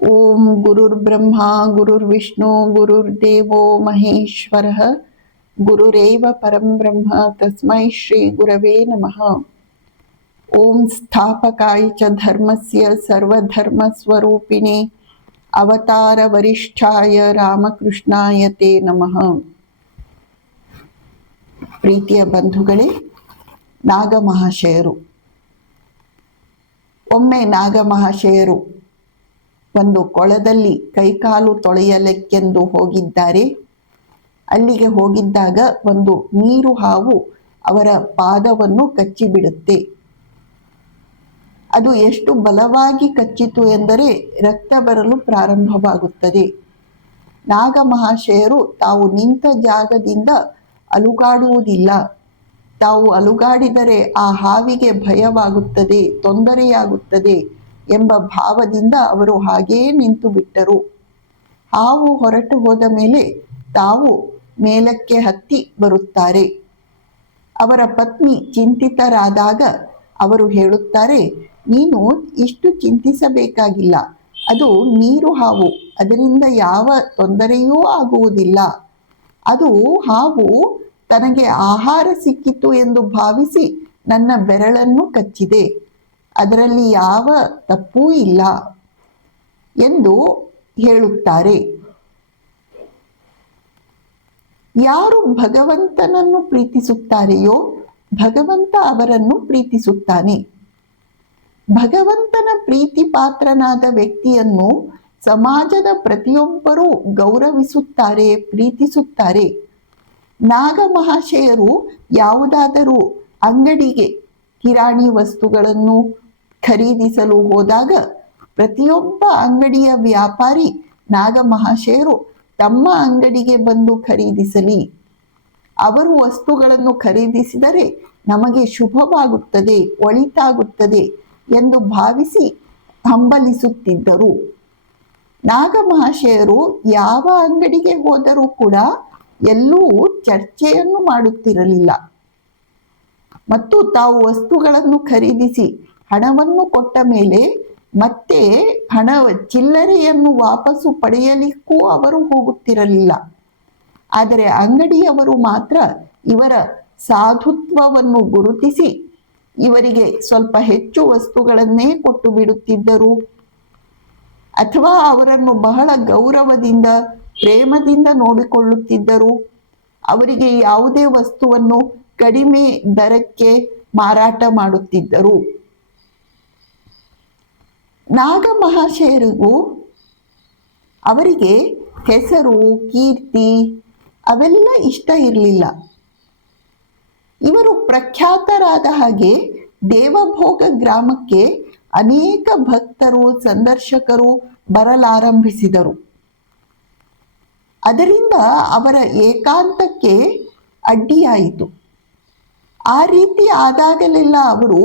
ಓಂ ಗುರುರ್ಬ್ರಹ್ಮ ಗುರುರ್ವಿಷ್ಣು ಗುರುರ್ದೇವೋ ಮಹೇಶ್ವರಃ ಗುರುರೇವ ಪರಂ ಬ್ರಹ್ಮ ತಸ್ಮೈ ಶ್ರೀ ಗುರವೇ ನಮಃ. ಓಂ ಸ್ಥಾಪಕಾಯ ಚ ಧರ್ಮಸ್ಯ ಸರ್ವಧರ್ಮ ಸ್ವರೂಪಿಣೆ ಅವತಾರ ವರಿಷ್ಠಾಯ ರಾಮಕೃಷ್ಣಾಯ ತೇ ನಮಃ. ಪ್ರೀತಿಯ ಬಂಧುಗಳೇ, ನಾಗಮಹಾಶಯರು. ಒಮ್ಮೆ ನಾಗಮಹಾಶಯರು ಒಂದು ಕೊಳದಲ್ಲಿ ಕೈಕಾಲು ತೊಳೆಯಲಿಕ್ಕೆಂದು ಹೋಗಿದ್ದಾರೆ. ಅಲ್ಲಿಗೆ ಹೋಗಿದ್ದಾಗ ಒಂದು ನೀರು ಹಾವು ಅವರ ಪಾದವನ್ನು ಕಚ್ಚಿಬಿಡುತ್ತೆ. ಅದು ಎಷ್ಟು ಬಲವಾಗಿ ಕಚ್ಚಿತು ಎಂದರೆ ರಕ್ತ ಬರಲು ಪ್ರಾರಂಭವಾಗುತ್ತದೆ. ನಾಗಮಹಾಶಯರು ತಾವು ನಿಂತ ಜಾಗದಿಂದ ಅಲುಗಾಡುವುದಿಲ್ಲ. ತಾವು ಅಲುಗಾಡಿದರೆ ಆ ಹಾವಿಗೆ ಭಯವಾಗುತ್ತದೆ, ತೊಂದರೆಯಾಗುತ್ತದೆ ಎಂಬ ಭಾವದಿಂದ ಅವರು ಹಾಗೇ ನಿಂತು ಬಿಟ್ಟರು. ಹಾವು ಹೊರಟು ಹೋದ ಮೇಲೆ ತಾವು ಮೇಲಕ್ಕೆ ಹತ್ತಿ ಬರುತ್ತಾರೆ. ಅವರ ಪತ್ನಿ ಚಿಂತಿತರಾದಾಗ ಅವರು ಹೇಳುತ್ತಾರೆ, ನೀನು ಇಷ್ಟು ಚಿಂತಿಸಬೇಕಾಗಿಲ್ಲ, ಅದು ನೀರು ಹಾವು, ಅದರಿಂದ ಯಾವ ತೊಂದರೆಯೂ ಆಗುವುದಿಲ್ಲ. ಅದು ಹಾವು ತನಗೆ ಆಹಾರ ಸಿಕ್ಕಿತು ಎಂದು ಭಾವಿಸಿ ನನ್ನ ಬೆರಳನ್ನು ಕಚ್ಚಿದೆ, ಅದರಲ್ಲಿ ಯಾವ ತಪ್ಪೂ ಇಲ್ಲ ಎಂದು ಹೇಳುತ್ತಾರೆ. ಯಾರು ಭಗವಂತನನ್ನು ಪ್ರೀತಿಸುತ್ತಾರೆಯೋ ಭಗವಂತ ಅವರನ್ನು ಪ್ರೀತಿಸುತ್ತಾನೆ. ಭಗವಂತನ ಪ್ರೀತಿ ಪಾತ್ರನಾದ ವ್ಯಕ್ತಿಯನ್ನು ಸಮಾಜದ ಪ್ರತಿಯೊಬ್ಬರೂ ಗೌರವಿಸುತ್ತಾರೆ, ಪ್ರೀತಿಸುತ್ತಾರೆ. ನಾಗಮಹಾಶಯರು ಯಾವುದಾದರೂ ಅಂಗಡಿಗೆ ಕಿರಾಣಿ ವಸ್ತುಗಳನ್ನು ಖರೀದಿಸಲು ಹೋದಾಗ ಪ್ರತಿಯೊಬ್ಬ ಅಂಗಡಿಯ ವ್ಯಾಪಾರಿ ನಾಗಮಹಾಶಯರು ತಮ್ಮ ಅಂಗಡಿಗೆ ಬಂದು ಖರೀದಿಸಲಿ, ಅವರು ವಸ್ತುಗಳನ್ನು ಖರೀದಿಸಿದರೆ ನಮಗೆ ಶುಭವಾಗುತ್ತದೆ, ಒಳಿತಾಗುತ್ತದೆ ಎಂದು ಭಾವಿಸಿ ಹಂಬಲಿಸುತ್ತಿದ್ದರು. ನಾಗಮಹಾಶಯರು ಯಾವ ಅಂಗಡಿಗೆ ಹೋದರೂ ಕೂಡ ಎಲ್ಲೂ ಚರ್ಚೆಯನ್ನು ಮಾಡುತ್ತಿರಲಿಲ್ಲ ಮತ್ತು ತಾವು ವಸ್ತುಗಳನ್ನು ಖರೀದಿಸಿ ಹಣವನ್ನು ಕೊಟ್ಟ ಮೇಲೆ ಮತ್ತೆ ಚಿಲ್ಲರೆಯನ್ನು ವಾಪಸ್ಸು ಪಡೆಯಲಿಕ್ಕೂ ಅವರು ಹೋಗುತ್ತಿರಲಿಲ್ಲ. ಆದರೆ ಅಂಗಡಿಯವರು ಮಾತ್ರ ಇವರ ಸಾಧುತ್ವವನ್ನು ಗುರುತಿಸಿ ಇವರಿಗೆ ಸ್ವಲ್ಪ ಹೆಚ್ಚು ವಸ್ತುಗಳನ್ನೇ ಕೊಟ್ಟು ಬಿಡುತ್ತಿದ್ದರು, ಅಥವಾ ಅವರನ್ನು ಬಹಳ ಗೌರವದಿಂದ ಪ್ರೇಮದಿಂದ ನೋಡಿಕೊಳ್ಳುತ್ತಿದ್ದರು. ಅವರಿಗೆ ಯಾವುದೇ ವಸ್ತುವನ್ನು ಕಡಿಮೆ ದರಕ್ಕೆ ಮಾರಾಟ ಮಾಡುತ್ತಿದ್ದರು. ನಾಗಮಹಾಶಯರಿಗೂ ಅವರಿಗೆ ಹೆಸರು, ಕೀರ್ತಿ ಅವೆಲ್ಲ ಇಷ್ಟ ಇರಲಿಲ್ಲ. ಇವರು ಪ್ರಖ್ಯಾತರಾದ ಹಾಗೆ ದೇವಭೋಗ ಗ್ರಾಮಕ್ಕೆ ಅನೇಕ ಭಕ್ತರು, ಸಂದರ್ಶಕರು ಬರಲಾರಂಭಿಸಿದರು. ಅದರಿಂದ ಅವರ ಏಕಾಂತಕ್ಕೆ ಅಡ್ಡಿಯಾಯಿತು. ಆ ರೀತಿ ಆದಾಗಲೆಲ್ಲ ಅವರು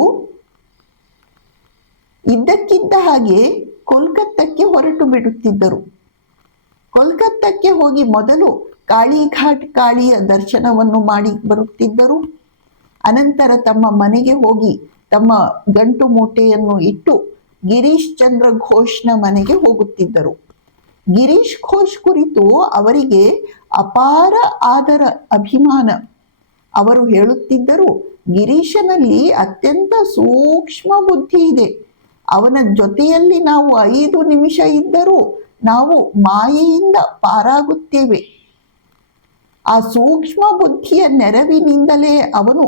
ಇದ್ದಕ್ಕಿದ್ದ ಹಾಗೆ ಕೋಲ್ಕತ್ತಕ್ಕೆ ಹೊರಟು ಬಿಡುತ್ತಿದ್ದರು. ಕೋಲ್ಕತ್ತಕ್ಕೆ ಹೋಗಿ ಮೊದಲು ಕಾಳಿಘಾಟ್ ಕಾಳಿಯ ದರ್ಶನವನ್ನು ಮಾಡಿ ಬರುತ್ತಿದ್ದರು. ಅನಂತರ ತಮ್ಮ ಮನೆಗೆ ಹೋಗಿ ತಮ್ಮ ಗಂಟು ಮೂಟೆಯನ್ನು ಇಟ್ಟು ಗಿರೀಶ್ ಚಂದ್ರ ಘೋಷ್ನ ಮನೆಗೆ ಹೋಗುತ್ತಿದ್ದರು. ಗಿರೀಶ್ ಘೋಷ್ ಕುರಿತು ಅವರಿಗೆ ಅಪಾರ ಆದರ, ಅಭಿಮಾನ. ಅವರು ಹೇಳುತ್ತಿದ್ದರು, ಗಿರೀಶನಲ್ಲಿ ಅತ್ಯಂತ ಸೂಕ್ಷ್ಮ ಬುದ್ಧಿ ಇದೆ, ಅವನ ಜೊತೆಯಲ್ಲಿ ನಾವು 5 ನಿಮಿಷ ಇದ್ದರೂ ನಾವು ಮಾಯೆಯಿಂದ ಪಾರಾಗುತ್ತೇವೆ. ಆ ಸೂಕ್ಷ್ಮ ಬುದ್ಧಿಯ ನೆರವಿನಿಂದಲೇ ಅವನು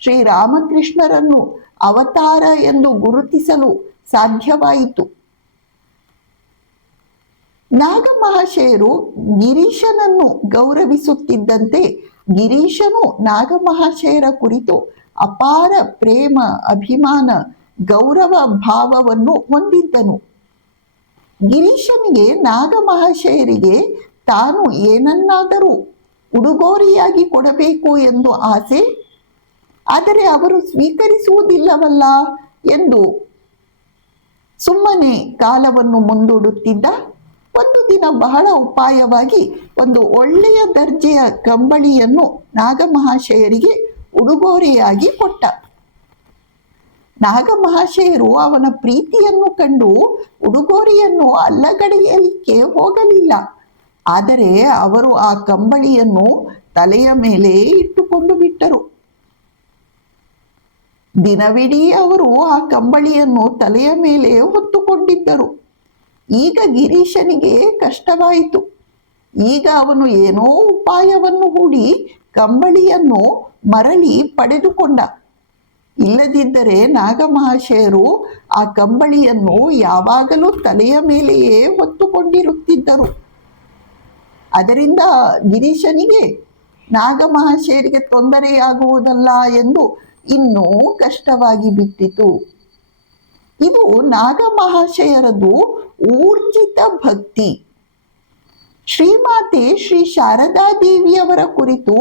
ಶ್ರೀರಾಮಕೃಷ್ಣರನ್ನು ಅವತಾರ ಎಂದು ಗುರುತಿಸಲು ಸಾಧ್ಯವಾಯಿತು. ನಾಗಮಹಾಶಯರು ಗಿರೀಶನನ್ನು ಗೌರವಿಸುತ್ತಿದ್ದಂತೆ ಗಿರೀಶನು ನಾಗಮಹಾಶಯರ ಕುರಿತು ಅಪಾರ ಪ್ರೇಮ, ಅಭಿಮಾನ, ಗೌರವ ಭಾವವನ್ನು ಹೊಂದಿದ್ದನು. ಗಿರೀಶನಿಗೆ ನಾಗಮಹಾಶಯರಿಗೆ ತಾನು ಏನನ್ನಾದರೂ ಉಡುಗೊರೆಯಾಗಿ ಕೊಡಬೇಕು ಎಂದು ಆಸೆ. ಆದರೆ ಅವರು ಸ್ವೀಕರಿಸುವುದಿಲ್ಲವಲ್ಲ ಎಂದು ಸುಮ್ಮನೆ ಕಾಲವನ್ನು ಮುಂದೂಡುತ್ತಿದ್ದ. ಒಂದು ದಿನ ಬಹಳ ಉಪಾಯವಾಗಿ ಒಂದು ಒಳ್ಳೆಯ ದರ್ಜೆಯ ಕಂಬಳಿಯನ್ನು ನಾಗಮಹಾಶಯರಿಗೆ ಉಡುಗೊರೆಯಾಗಿ ಕೊಟ್ಟ. ನಾಗ ಮಹಾಶಯರು ಅವನ ಪ್ರೀತಿಯನ್ನು ಕಂಡು ಉಡುಗೊರೆಯನ್ನು ಅಲ್ಲಗಳೆಯಲಿಕ್ಕೆ ಹೋಗಲಿಲ್ಲ. ಆದರೆ ಅವರು ಆ ಕಂಬಳಿಯನ್ನು ತಲೆಯ ಮೇಲೆ ಇಟ್ಟುಕೊಂಡು ಬಿಟ್ಟರು. ದಿನವಿಡೀ ಅವರು ಆ ಕಂಬಳಿಯನ್ನು ತಲೆಯ ಮೇಲೆ ಹೊತ್ತುಕೊಂಡಿದ್ದರು. ಈಗ ಗಿರೀಶನಿಗೆ ಕಷ್ಟವಾಯಿತು. ಈಗ ಅವನು ಏನೋ ಉಪಾಯವನ್ನು ಹೂಡಿ ಕಂಬಳಿಯನ್ನು ಮರಳಿ ಪಡೆದುಕೊಂಡ. ಇಲ್ಲದಿದ್ದರೆ ನಾಗಮಹಾಶಯರು ಆ ಕಂಬಳಿಯನ್ನು ಯಾವಾಗಲೂ ತಲೆಯ ಮೇಲೆಯೇ ಹೊತ್ತುಕೊಂಡಿರುತ್ತಿದ್ದರು. ಅದರಿಂದ ಗಿರೀಶನಿಗೆ ನಾಗಮಹಾಶಯರಿಗೆ ತೊಂದರೆಯಾಗುವುದಲ್ಲ ಎಂದು ಇನ್ನೂ ಕಷ್ಟವಾಗಿ ಬಿಟ್ಟಿತು. ಇದು ನಾಗಮಹಾಶಯರದು ಊರ್ಜಿತ ಭಕ್ತಿ. ಶ್ರೀಮಾತೆ ಶ್ರೀ ಶಾರದಾದೇವಿಯವರ ಕುರಿತು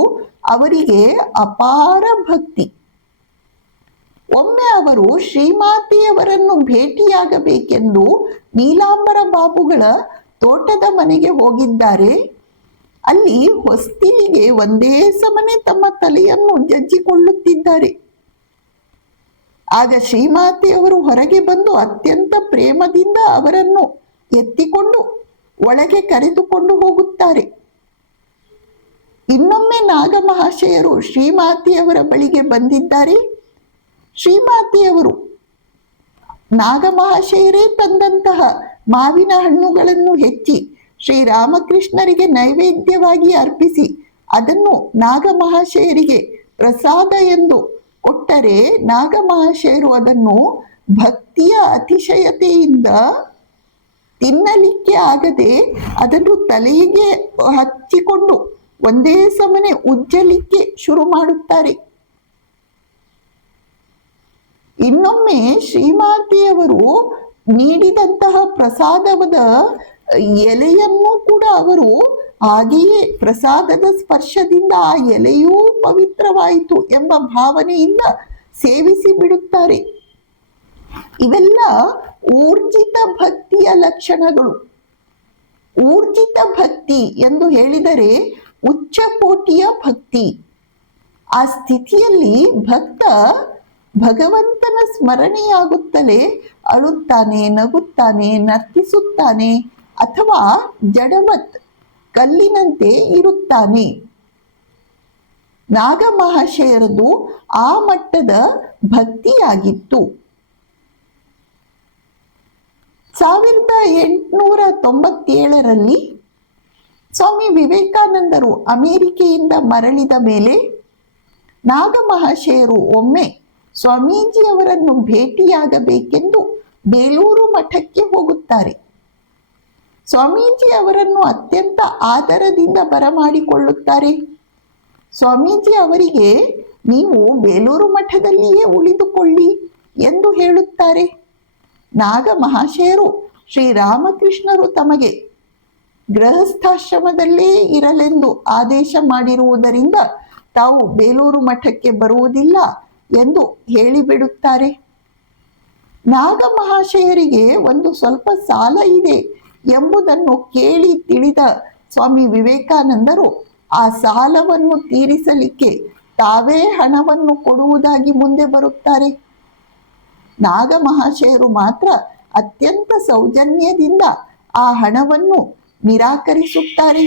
ಅವರಿಗೆ ಅಪಾರ ಭಕ್ತಿ. ಒಮ್ಮೆ ಅವರು ಶ್ರೀಮಾತೆಯವರನ್ನು ಭೇಟಿಯಾಗಬೇಕೆಂದು ನೀಲಾಂಬರ ಬಾಬುಗಳ ತೋಟದ ಮನೆಗೆ ಹೋಗಿದ್ದಾರೆ. ಅಲ್ಲಿ ಹೊಸ್ತಿಲಿಗೆ ಒಂದೇ ಸಮನೆ ತಮ್ಮ ತಲೆಯನ್ನು ಜಜ್ಜಿಕೊಳ್ಳುತ್ತಿದ್ದಾರೆ. ಆಗ ಶ್ರೀಮಾತೆಯವರು ಹೊರಗೆ ಬಂದು ಅತ್ಯಂತ ಪ್ರೇಮದಿಂದ ಅವರನ್ನು ಎತ್ತಿಕೊಂಡು ಒಳಗೆ ಕರೆದುಕೊಂಡು ಹೋಗುತ್ತಾರೆ. ಇನ್ನೊಮ್ಮೆ ನಾಗಮಹಾಶಯರು ಶ್ರೀಮಾತೆಯವರ ಬಳಿಗೆ ಬಂದಿದ್ದಾರೆ. ಶ್ರೀಮಾತೆಯವರು ನಾಗಮಹಾಶಯರೇ ತಂದಂತಹ ಮಾವಿನ ಹಣ್ಣುಗಳನ್ನು ಹೆಚ್ಚಿ ಶ್ರೀರಾಮಕೃಷ್ಣರಿಗೆ ನೈವೇದ್ಯವಾಗಿ ಅರ್ಪಿಸಿ ಅದನ್ನು ನಾಗಮಹಾಶಯರಿಗೆ ಪ್ರಸಾದ ಎಂದು ಕೊಟ್ಟರೆ ನಾಗಮಹಾಶಯರು ಅದನ್ನು ಭಕ್ತಿಯ ಅತಿಶಯತೆಯಿಂದ ತಿನ್ನಲಿಕ್ಕೆ ಆಗದೆ ಅದನ್ನು ತಲೆಗೆ ಹಚ್ಚಿಕೊಂಡು ಒಂದೇ ಸಮನೆ ಉಜ್ಜಲಿಕ್ಕೆ ಶುರು ಮಾಡುತ್ತಾರೆ. ಇನ್ನೊಮ್ಮೆ ಶ್ರೀಮಾತೆಯವರು ನೀಡಿದಂತಹ ಪ್ರಸಾದದ ಎಲೆಯನ್ನು ಕೂಡ ಅವರು ಹಾಗೆಯೇ ಪ್ರಸಾದದ ಸ್ಪರ್ಶದಿಂದ ಆ ಎಲೆಯೂ ಪವಿತ್ರವಾಯಿತು ಎಂಬ ಭಾವನೆಯಿಂದ ಸೇವಿಸಿ ಬಿಡುತ್ತಾರೆ. ಇವೆಲ್ಲ ಊರ್ಜಿತ ಭಕ್ತಿಯ ಲಕ್ಷಣಗಳು. ಊರ್ಜಿತ ಭಕ್ತಿ ಎಂದು ಹೇಳಿದರೆ ಉಚ್ಚ ಕೋಟಿಯ ಭಕ್ತಿ. ಆ ಸ್ಥಿತಿಯಲ್ಲಿ ಭಕ್ತ ಭಗವಂತನ ಸ್ಮರಣೆಯಾಗುತ್ತಲೇ ಅಳುತ್ತಾನೆ, ನಗುತ್ತಾನೆ, ನರ್ತಿಸುತ್ತಾನೆ ಅಥವಾ ಜಡವತ್ ಕಲ್ಲಿನಂತೆ ಇರುತ್ತಾನೆ. ನಾಗಮಹಾಶಯರದು ಆ ಮಟ್ಟದ ಭಕ್ತಿಯಾಗಿತ್ತು. 1897ರಲ್ಲಿ ಸ್ವಾಮಿ ವಿವೇಕಾನಂದರು ಅಮೆರಿಕೆಯಿಂದ ಮರಳಿದ ಮೇಲೆ ನಾಗಮಹಾಶಯರು ಒಮ್ಮೆ ಸ್ವಾಮೀಜಿಯವರನ್ನು ಭೇಟಿಯಾಗಬೇಕೆಂದು ಬೇಲೂರು ಮಠಕ್ಕೆ ಹೋಗುತ್ತಾರೆ. ಸ್ವಾಮೀಜಿ ಅವರನ್ನು ಅತ್ಯಂತ ಆದರದಿಂದ ಬರಮಾಡಿಕೊಳ್ಳುತ್ತಾರೆ. ಸ್ವಾಮೀಜಿ ಅವರಿಗೆ ನೀವು ಬೇಲೂರು ಮಠದಲ್ಲಿಯೇ ಉಳಿದುಕೊಳ್ಳಿ ಎಂದು ಹೇಳುತ್ತಾರೆ. ನಾಗಮಹಾಶಯರು ಶ್ರೀರಾಮಕೃಷ್ಣರು ತಮಗೆ ಗೃಹಸ್ಥಾಶ್ರಮದಲ್ಲೇ ಇರಲೆಂದು ಆದೇಶ ಮಾಡಿರುವುದರಿಂದ ತಾವು ಬೇಲೂರು ಮಠಕ್ಕೆ ಬರುವುದಿಲ್ಲ ಎಂದು ಹೇಳಿಬಿಡುತ್ತಾರೆ. ನಾಗಮಹಾಶಯರಿಗೆ ಒಂದು ಸ್ವಲ್ಪ ಸಾಲ ಇದೆ ಎಂಬುದನ್ನು ಕೇಳಿ ತಿಳಿದ ಸ್ವಾಮಿ ವಿವೇಕಾನಂದರು ಆ ಸಾಲವನ್ನು ತೀರಿಸಲಿಕ್ಕೆ ತಾವೇ ಹಣವನ್ನು ಕೊಡುವುದಾಗಿ ಮುಂದೆ ಬರುತ್ತಾರೆ. ನಾಗಮಹಾಶಯರು ಮಾತ್ರ ಅತ್ಯಂತ ಸೌಜನ್ಯದಿಂದ ಆ ಹಣವನ್ನು ನಿರಾಕರಿಸುತ್ತಾರೆ.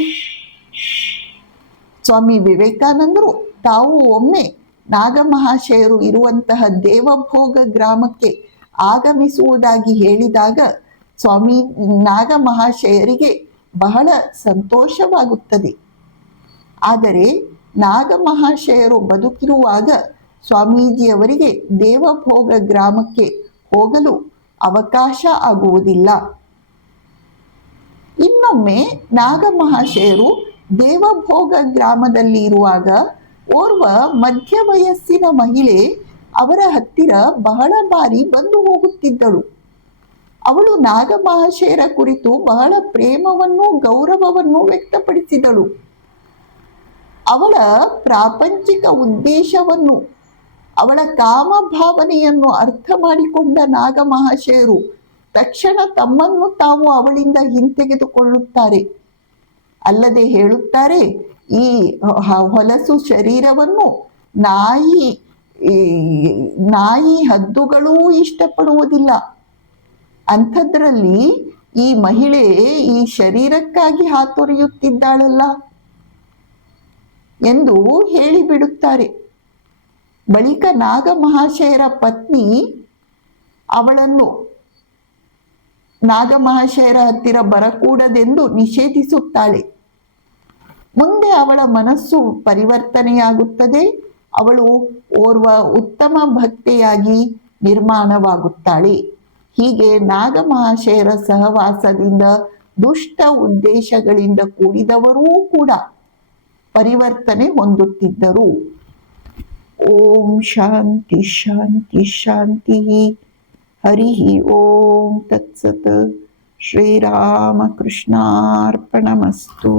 ಸ್ವಾಮಿ ವಿವೇಕಾನಂದರು ತಾವು ಒಮ್ಮೆ ನಾಗಮಹಾಶಯರು ಇರುವಂತಹ ದೇವಭೋಗ ಗ್ರಾಮಕ್ಕೆ ಆಗಮಿಸುವುದಾಗಿ ಹೇಳಿದಾಗ ಸ್ವಾಮಿ ನಾಗಮಹಾಶಯರಿಗೆ ಬಹಳ ಸಂತೋಷವಾಗುತ್ತದೆ. ಆದರೆ ನಾಗಮಹಾಶಯರು ಬದುಕಿರುವಾಗ ಸ್ವಾಮೀಜಿಯವರಿಗೆ ದೇವಭೋಗ ಗ್ರಾಮಕ್ಕೆ ಹೋಗಲು ಅವಕಾಶ ಆಗುವುದಿಲ್ಲ. ಇನ್ನೊಮ್ಮೆ ನಾಗಮಹಾಶಯರು ದೇವಭೋಗ ಗ್ರಾಮದಲ್ಲಿ ಇರುವಾಗ ಓರ್ವ ಮಧ್ಯ ವಯಸ್ಸಿನ ಮಹಿಳೆ ಅವರ ಹತ್ತಿರ ಬಹಳ ಬಾರಿ ಬಂದು ಹೋಗುತ್ತಿದ್ದಳು. ಅವಳು ನಾಗಮಹಾಶಯರ ಕುರಿತು ಬಹಳ ಪ್ರೇಮವನ್ನು ಗೌರವವನ್ನು ವ್ಯಕ್ತಪಡಿಸಿದಳು. ಅವಳ ಪ್ರಾಪಂಚಿಕ ಉದ್ದೇಶವನ್ನು, ಅವಳ ಕಾಮಭಾವನೆಯನ್ನು ಅರ್ಥ ಮಾಡಿಕೊಂಡ ನಾಗಮಹಾಶಯರು ತಕ್ಷಣ ತಮ್ಮನ್ನು ತಾವು ಅವಳಿಂದ ಹಿಂತೆಗೆದುಕೊಳ್ಳುತ್ತಾರೆ. ಅಲ್ಲದೆ ಹೇಳುತ್ತಾರೆ, ಈ ಹೊಲಸು ಶರೀರವನ್ನು ನಾಯಿ ಈ ನಾಯಿ ಹದ್ದುಗಳೂ ಇಷ್ಟಪಡುವುದಿಲ್ಲ. ಅಂಥದ್ರಲ್ಲಿ ಈ ಮಹಿಳೆ ಈ ಶರೀರಕ್ಕಾಗಿ ಹಾತೊರೆಯುತ್ತಿದ್ದಾಳಲ್ಲ ಎಂದು ಹೇಳಿಬಿಡುತ್ತಾರೆ. ಬಳಿಕ ನಾಗಮಹಾಶಯರ ಪತ್ನಿ ಅವಳನ್ನು ನಾಗಮಹಾಶಯರ ಹತ್ತಿರ ಬರಕೂಡದೆಂದು ನಿಷೇಧಿಸುತ್ತಾಳೆ. ಮುಂದೆ ಅವಳ ಮನಸ್ಸು ಪರಿವರ್ತನೆಯಾಗುತ್ತದೆ. ಅವಳು ಓರ್ವ ಉತ್ತಮ ಭಕ್ತೆಯಾಗಿ ನಿರ್ಮಾಣವಾಗುತ್ತಾಳೆ. ಹೀಗೆ ನಾಗಮಹಾಶಯರ ಸಹವಾಸದಿಂದ ದುಷ್ಟ ಉದ್ದೇಶಗಳಿಂದ ಕೂಡಿದವರೂ ಕೂಡ ಪರಿವರ್ತನೆ ಹೊಂದುತ್ತಿದ್ದರು. ಓಂ ಶಾಂತಿ ಶಾಂತಿ ಶಾಂತಿ. ಹರಿ ಓಂ ತತ್ಸತ್. ಶ್ರೀರಾಮಕೃಷ್ಣಾರ್ಪಣಮಸ್ತು.